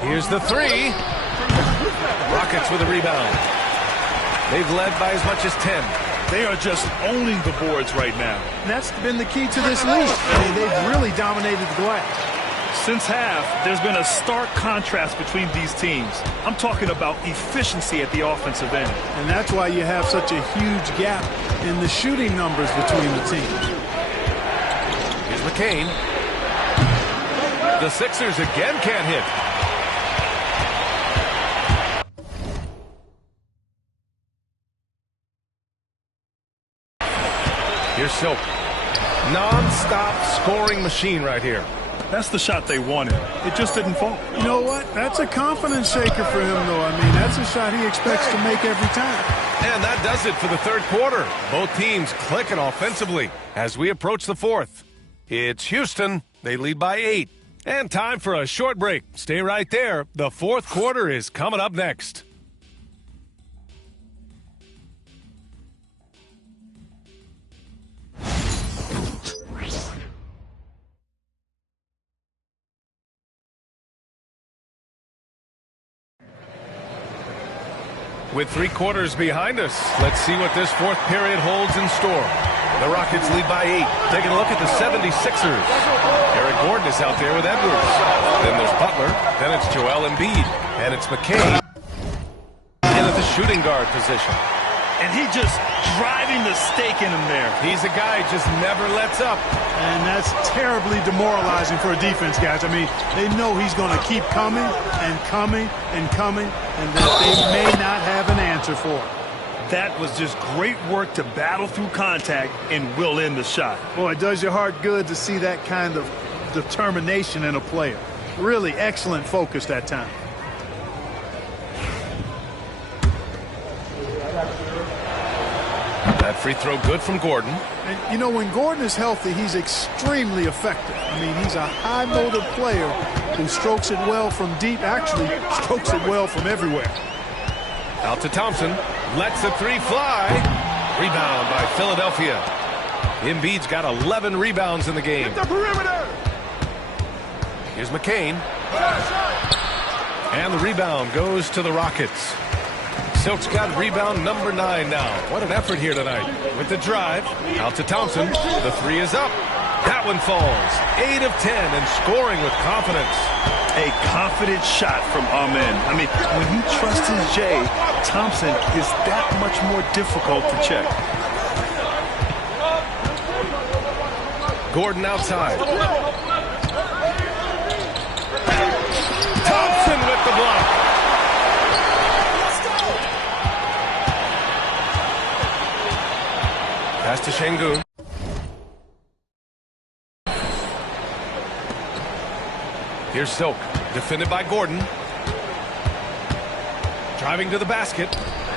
Here's the three. Rockets with a rebound. They've led by as much as 10. They are just owning the boards right now. And that's been the key to this league. I mean, they've really dominated the glass. Since half, there's been a stark contrast between these teams. I'm talking about efficiency at the offensive end. And that's why you have such a huge gap in the shooting numbers between the teams. Here's McCain. The Sixers again can't hit. Here's Silk. Non-stop scoring machine right here. That's the shot they wanted. It just didn't fall. You know what? That's a confidence shaker for him, though. I mean, that's a shot he expects to make every time. And that does it for the third quarter. Both teams clicking offensively as we approach the fourth. It's Houston. They lead by 8. And time for a short break. Stay right there. The fourth quarter is coming up next. With 3 quarters behind us, let's see what this fourth period holds in store. The Rockets lead by 8. Taking a look at the 76ers. Eric Gordon is out there with Edwards. Then there's Butler. Then it's Joel Embiid. And it's McCain in at the shooting guard position. And he just driving the stake in him there. He's a guy who just never lets up. And that's terribly demoralizing for a defense, guys. I mean, they know he's going to keep coming and coming and coming, and that they may not have an answer for it. That was just great work to battle through contact and will end the shot. Boy, it does your heart good to see that kind of determination in a player. Really excellent focus that time. That free throw good from Gordon. And, you know, when Gordon is healthy, he's extremely effective. I mean, he's a high-motor player who strokes it well from deep, actually strokes it well from everywhere. Out to Thompson. Lets the three fly. Rebound by Philadelphia. Embiid's got 11 rebounds in the game. Hit the perimeter. Here's McCain. And the rebound goes to the Rockets. Silk's got rebound number 9 now. What an effort here tonight. With the drive, out to Thompson. The three is up. That one falls. 8 of 10 and scoring with confidence. A confident shot from Amen. I mean, when he trusts his J, Thompson is that much more difficult to check. Gordon outside. Thompson with the block. Pass to Şengün. Here's Silk, defended by Gordon. Driving to the basket.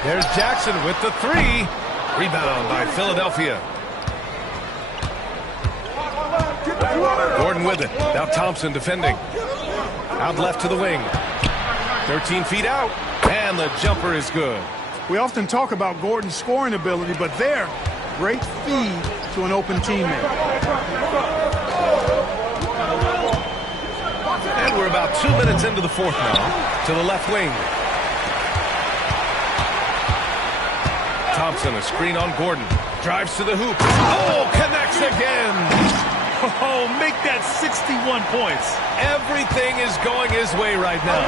There's Jackson with the three. Rebound by Philadelphia. Gordon with it. Now Thompson defending. Out left to the wing. 13 feet out. And the jumper is good. We often talk about Gordon's scoring ability, but there, great feed to an open teammate. And we're about 2 minutes into the fourth now. To the left wing. Thompson, a screen on Gordon. Drives to the hoop. Oh, connects again. Oh, make that 61 points. Everything is going his way right now.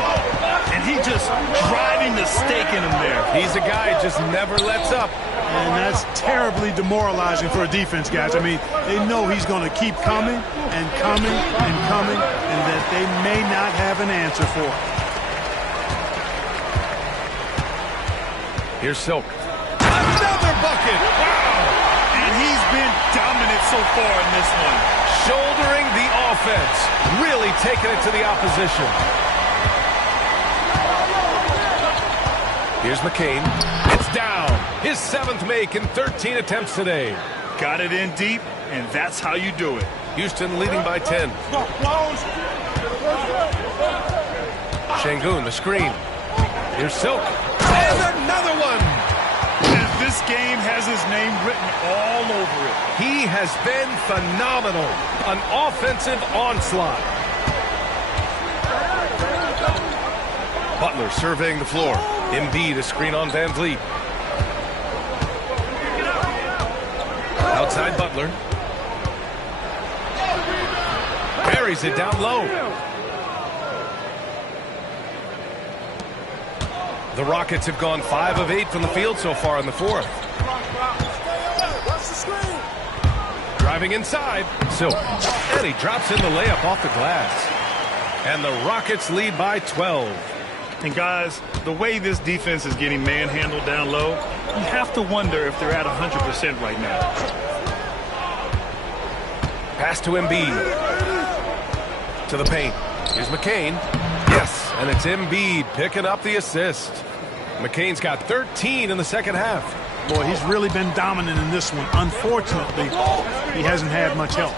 And he just driving the stake in him there. He's a guy who just never lets up. And that's terribly demoralizing for a defense, guys. I mean, they know he's going to keep coming and coming and coming, and that they may not have an answer for it. Here's Silk. Another bucket. Wow. And he's been dominant so far in this one. Shouldering the offense. Really taking it to the opposition. Here's McCain. It's down. His 7th make in 13 attempts today. Got it in deep, and that's how you do it. Houston leading by 10. Şengün, the screen. Here's Silk. And another one. And this game has his name written all over it. He has been phenomenal. An offensive onslaught. Butler surveying the floor. Embiid, a screen on Van Vliet. Outside Butler. Buries it down low. The Rockets have gone 5 of 8 from the field so far in the fourth. Driving inside. Silk. And he drops in the layup off the glass. And the Rockets lead by 12. And guys, the way this defense is getting manhandled down low, you have to wonder if they're at 100% right now. Pass to Embiid. To the paint. Here's McCain. Yes, and it's Embiid picking up the assist. McCain's got 13 in the second half. Boy, he's really been dominant in this one. Unfortunately, he hasn't had much help.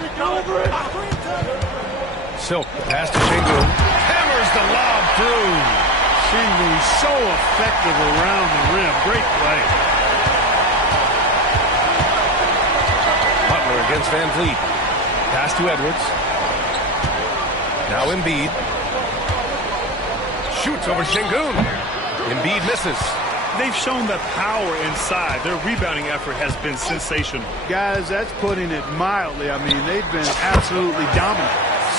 Silk, pass to Şengün. Hammers the lob through. Şengün so effective around the rim. Great play. Butler against Van Vliet. Pass to Edwards. Now Embiid. Shoots over Şengün. Embiid misses. They've shown the power inside. Their rebounding effort has been sensational. Guys, that's putting it mildly. I mean, they've been absolutely dominant.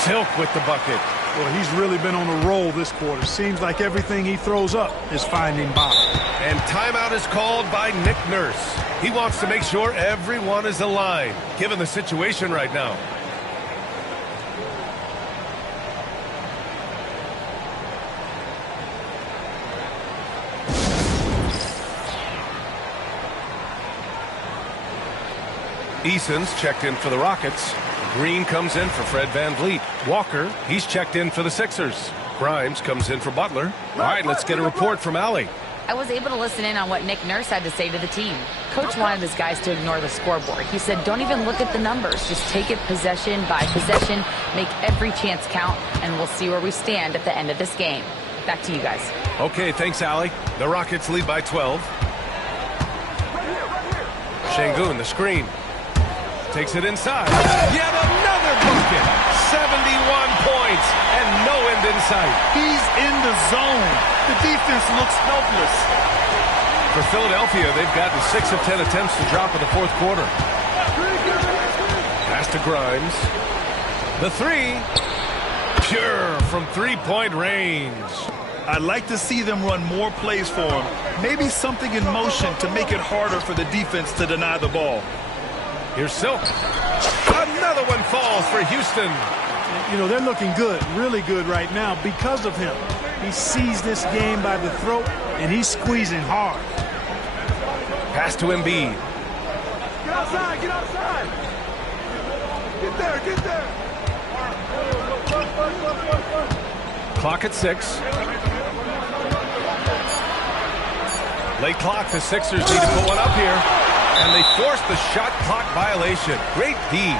Silk with the bucket. Well, he's really been on a roll this quarter. Seems like everything he throws up is finding bottom. And timeout is called by Nick Nurse. He wants to make sure everyone is aligned, given the situation right now. Eason's checked in for the Rockets. Green comes in for Fred Van Vliet. Walker, he's checked in for the Sixers. Grimes comes in for Butler. All right, let's get a report from Allie. I was able to listen in on what Nick Nurse had to say to the team. Coach wanted his guys to ignore the scoreboard. He said, don't even look at the numbers. Just take it possession by possession, make every chance count, and we'll see where we stand at the end of this game. Back to you guys. Okay, thanks, Allie. The Rockets lead by 12. Şengün, the screen. Takes it inside. Yet another bucket. 71 points and no end in sight. He's in the zone. The defense looks helpless. For Philadelphia, they've gotten 6 of 10 attempts to drop in the fourth quarter. Pass to Grimes. The three. Pure from three-point range. I'd like to see them run more plays for him. Maybe something in motion to make it harder for the defense to deny the ball. Here's Silk. Another one falls for Houston. You know, they're looking good, really good right now because of him. He sees this game by the throat, and he's squeezing hard. Pass to Embiid. Get outside, get outside. Get there, get there. Clock at 6. Late clock, the Sixers need to put one up here. And they force the shot clock violation. Great D.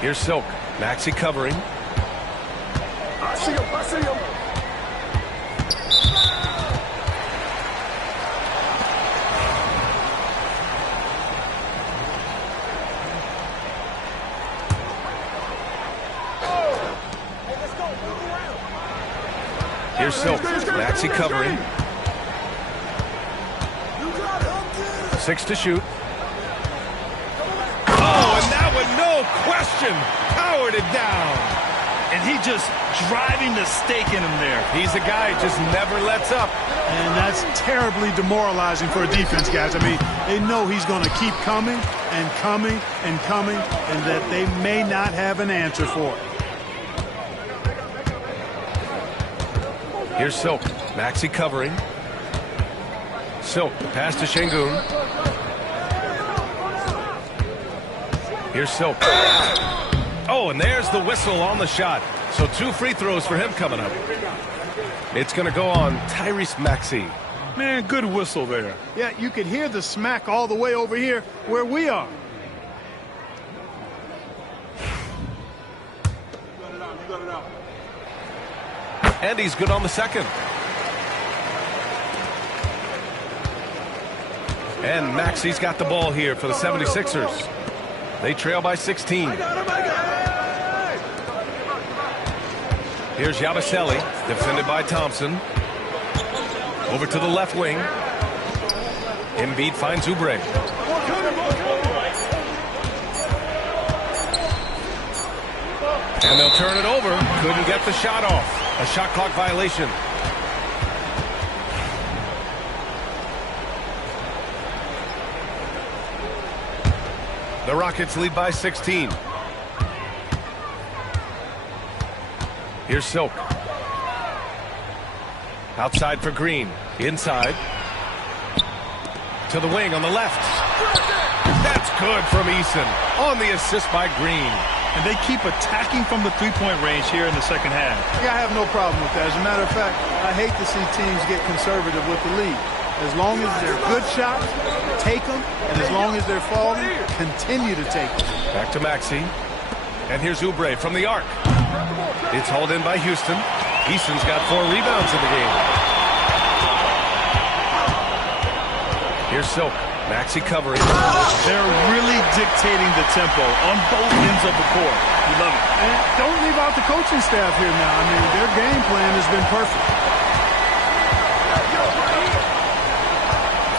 Here's Silk. Maxey covering. I see him. I see him. Here's Silk. Maxey covering. 6 to shoot. Oh, and that one, no question, powered it down. And he just driving the stake in him there. He's a guy who just never lets up. And that's terribly demoralizing for a defense, guys. I mean, they know he's going to keep coming and coming and coming, and that they may not have an answer for it. Here's Silk. Maxey covering. Silk, the pass to Şengün. Here's Silk. Oh, and there's the whistle on the shot. So 2 free throws for him coming up. It's going to go on Tyrese Maxey. Man, good whistle there. Yeah, you could hear the smack all the way over here where we are. And he's good on the second. And Maxey's got the ball here for the 76ers. They trail by 16. Here's Yabusele, defended by Thompson. Over to the left wing. Embiid finds Oubre. And they'll turn it over. Couldn't get the shot off. A shot clock violation. The Rockets lead by 16. Here's Silk. Outside for Green. Inside. To the wing on the left. That's good from Eason. On the assist by Green. And they keep attacking from the three-point range here in the second half. Yeah, I have no problem with that. As a matter of fact, I hate to see teams get conservative with the lead. As long as they're good shots, take them. And as long as they're falling, continue to take them. Back to Maxey. And here's Oubre from the arc. It's hauled in by Houston. Eason's got 4 rebounds in the game. Here's Silk. Maxey covering. They're really dictating the tempo on both ends of the court. You love it. And don't leave out the coaching staff here now. I mean, their game plan has been perfect.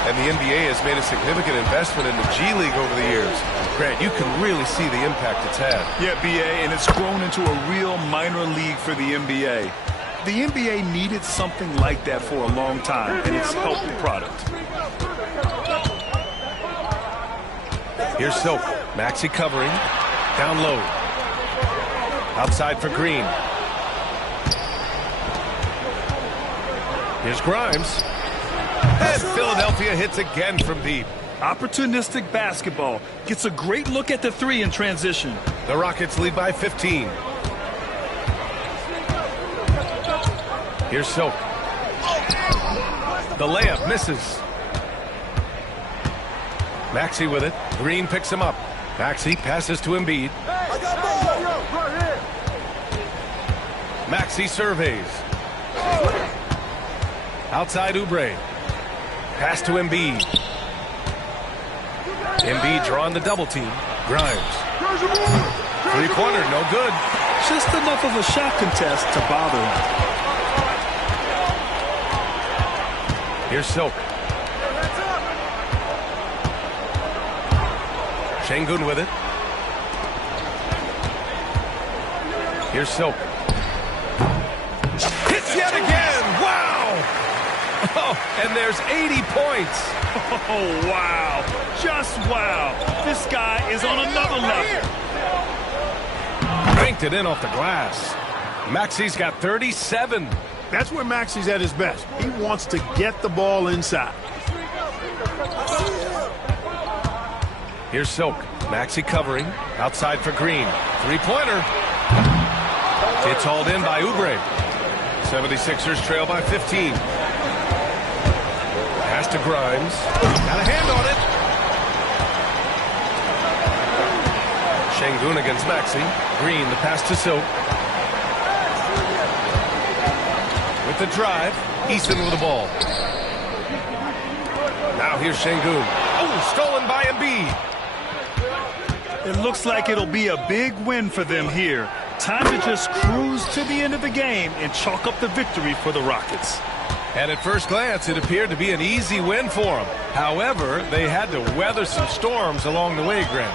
And the NBA has made a significant investment in the G League over the years. Grant, you can really see the impact it's had. Yeah, BA, and it's grown into a real minor league for the NBA. The NBA needed something like that for a long time, and it's helped the product. Here's Silk. Maxey covering. Down low. Outside for Green. Here's Grimes. And Philadelphia hits again from deep. Opportunistic basketball. Gets a great look at the 3 in transition. The Rockets lead by 15. Here's Silk. The layup misses. Maxey with it. Green picks him up. Maxey passes to Embiid. Maxey surveys. Outside Oubre. Pass to Embiid. Embiid drawing the double team. Grimes. 3-pointer, no good. Just enough of a shot contest to bother him. Here's Silk. Şengün with it. Here's Silk. Hits yet again. Wow. Oh, and there's 80 points. Oh, wow. Just wow. This guy is on another level. Banked it in off the glass. Maxey's got 37. That's where Maxi's at his best. He wants to get the ball inside. Here's Silk. Maxi covering. Outside for Green. Three-pointer. It's hauled in by Oubre. 76ers trail by 15. Pass to Grimes. Got a hand on it. Şengün against Maxi. Green, the pass to Silk. With the drive, Easton with the ball. Now here's Şengün. Oh, stolen by Embiid. It looks like it'll be a big win for them here. Time to just cruise to the end of the game and chalk up the victory for the Rockets. And at first glance, it appeared to be an easy win for them. However, they had to weather some storms along the way, Grant.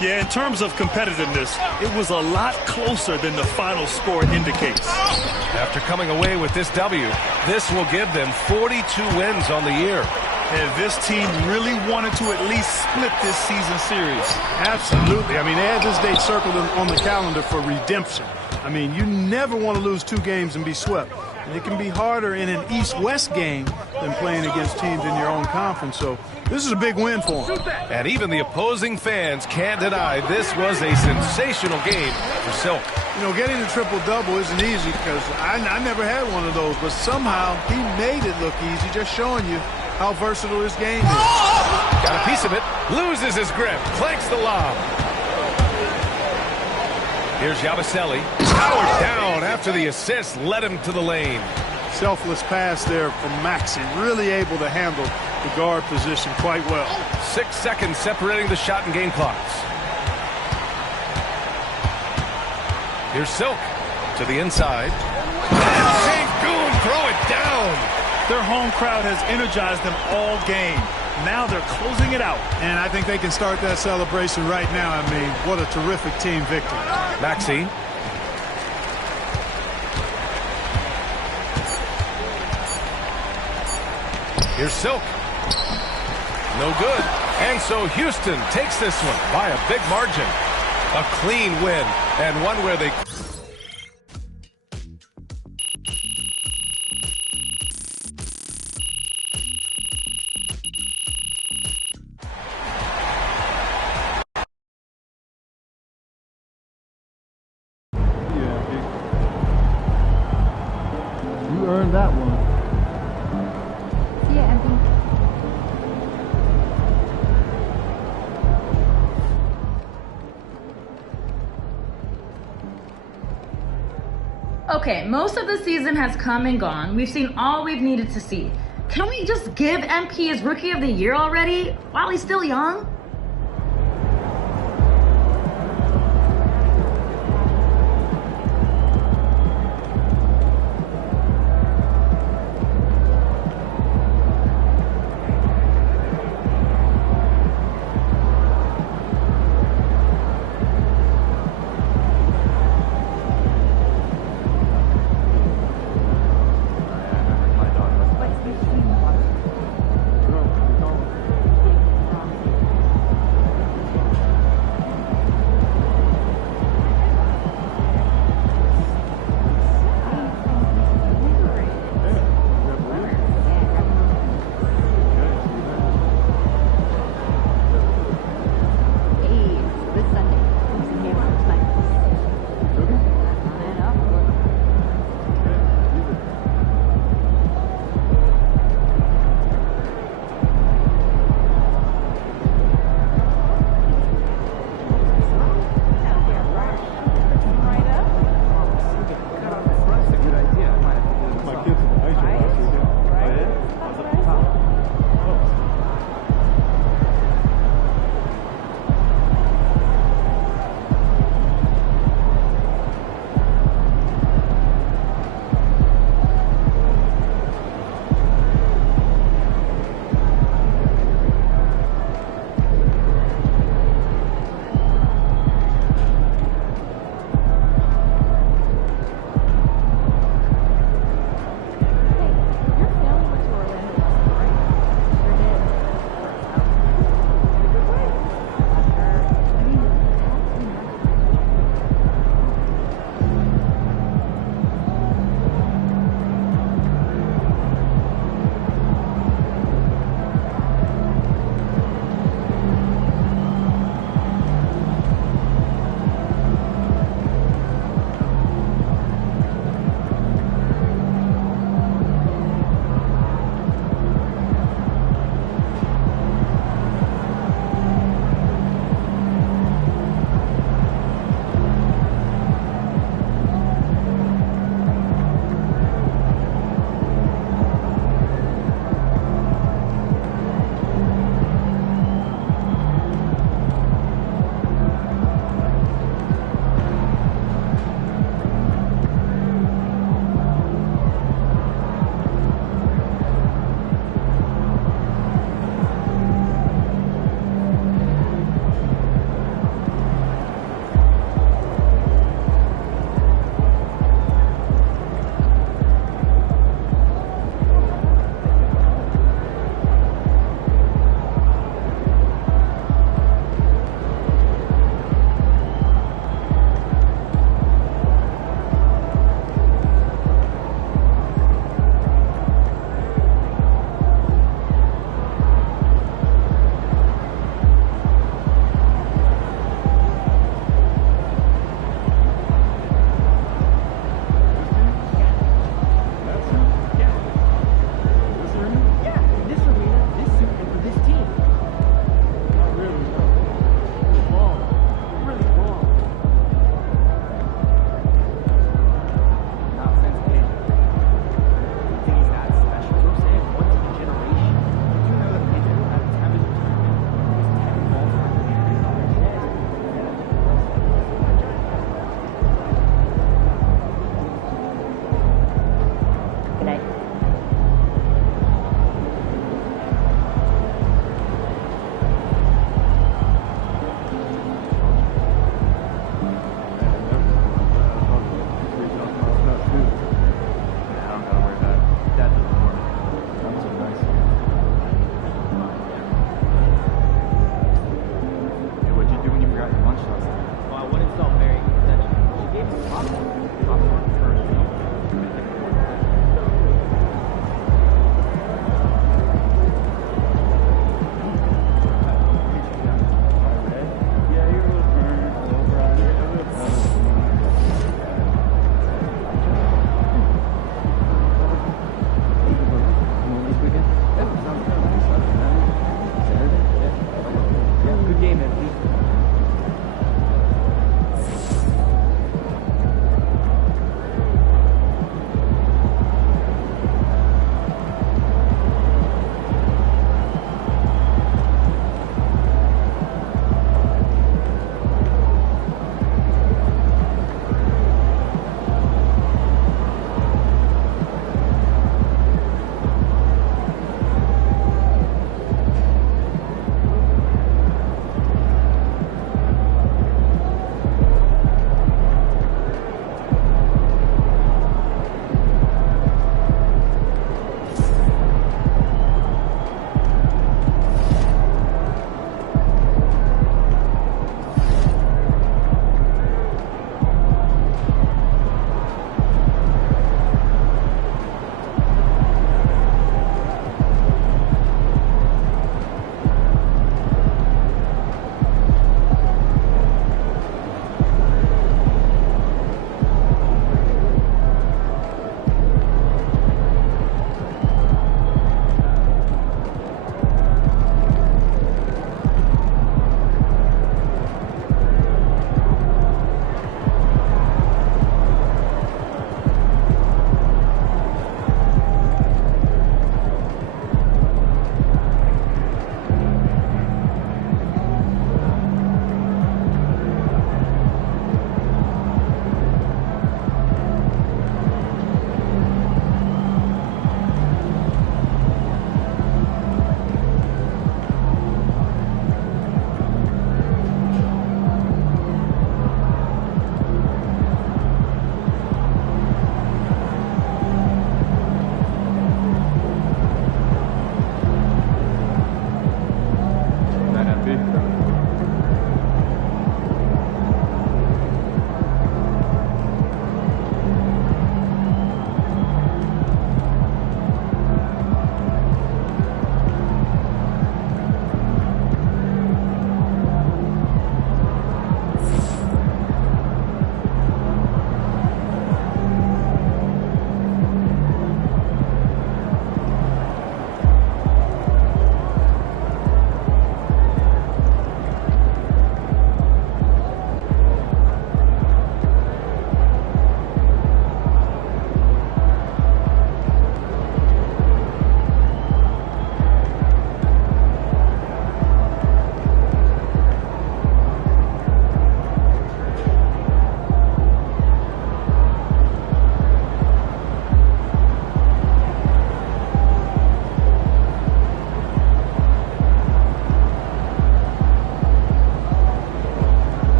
Yeah, in terms of competitiveness, it was a lot closer than the final score indicates. After coming away with this W, this will give them 42 wins on the year. And this team really wanted to at least split this season series. Absolutely. I mean, they had this date circled on the calendar for redemption. I mean, you never want to lose 2 games and be swept. And it can be harder in an East-West game than playing against teams in your own conference. So this is a big win for them. And even the opposing fans can't deny this was a sensational game for Silk. You know, getting the triple-double isn't easy because I never had one of those, but somehow he made it look easy, just showing you how versatile this game is. Got a piece of it, loses his grip, clanks the lob. Here's Yabusele. Powered down after the assist led him to the lane. Selfless pass there from Maxi, really able to handle the guard position quite well. 6 seconds separating the shot and game clocks. Here's Silk to the inside. And Şengün throw it down. Their home crowd has energized them all game. Now they're closing it out. And I think they can start that celebration right now. I mean, what a terrific team victory. Maxi. Here's Silk. No good. And so Houston takes this one by a big margin. A clean win, and one where they... You earned that one. See ya, Anthony. Okay, most of the season has come and gone. We've seen all we've needed to see. Can we just give MP his Rookie of the Year already while he's still young?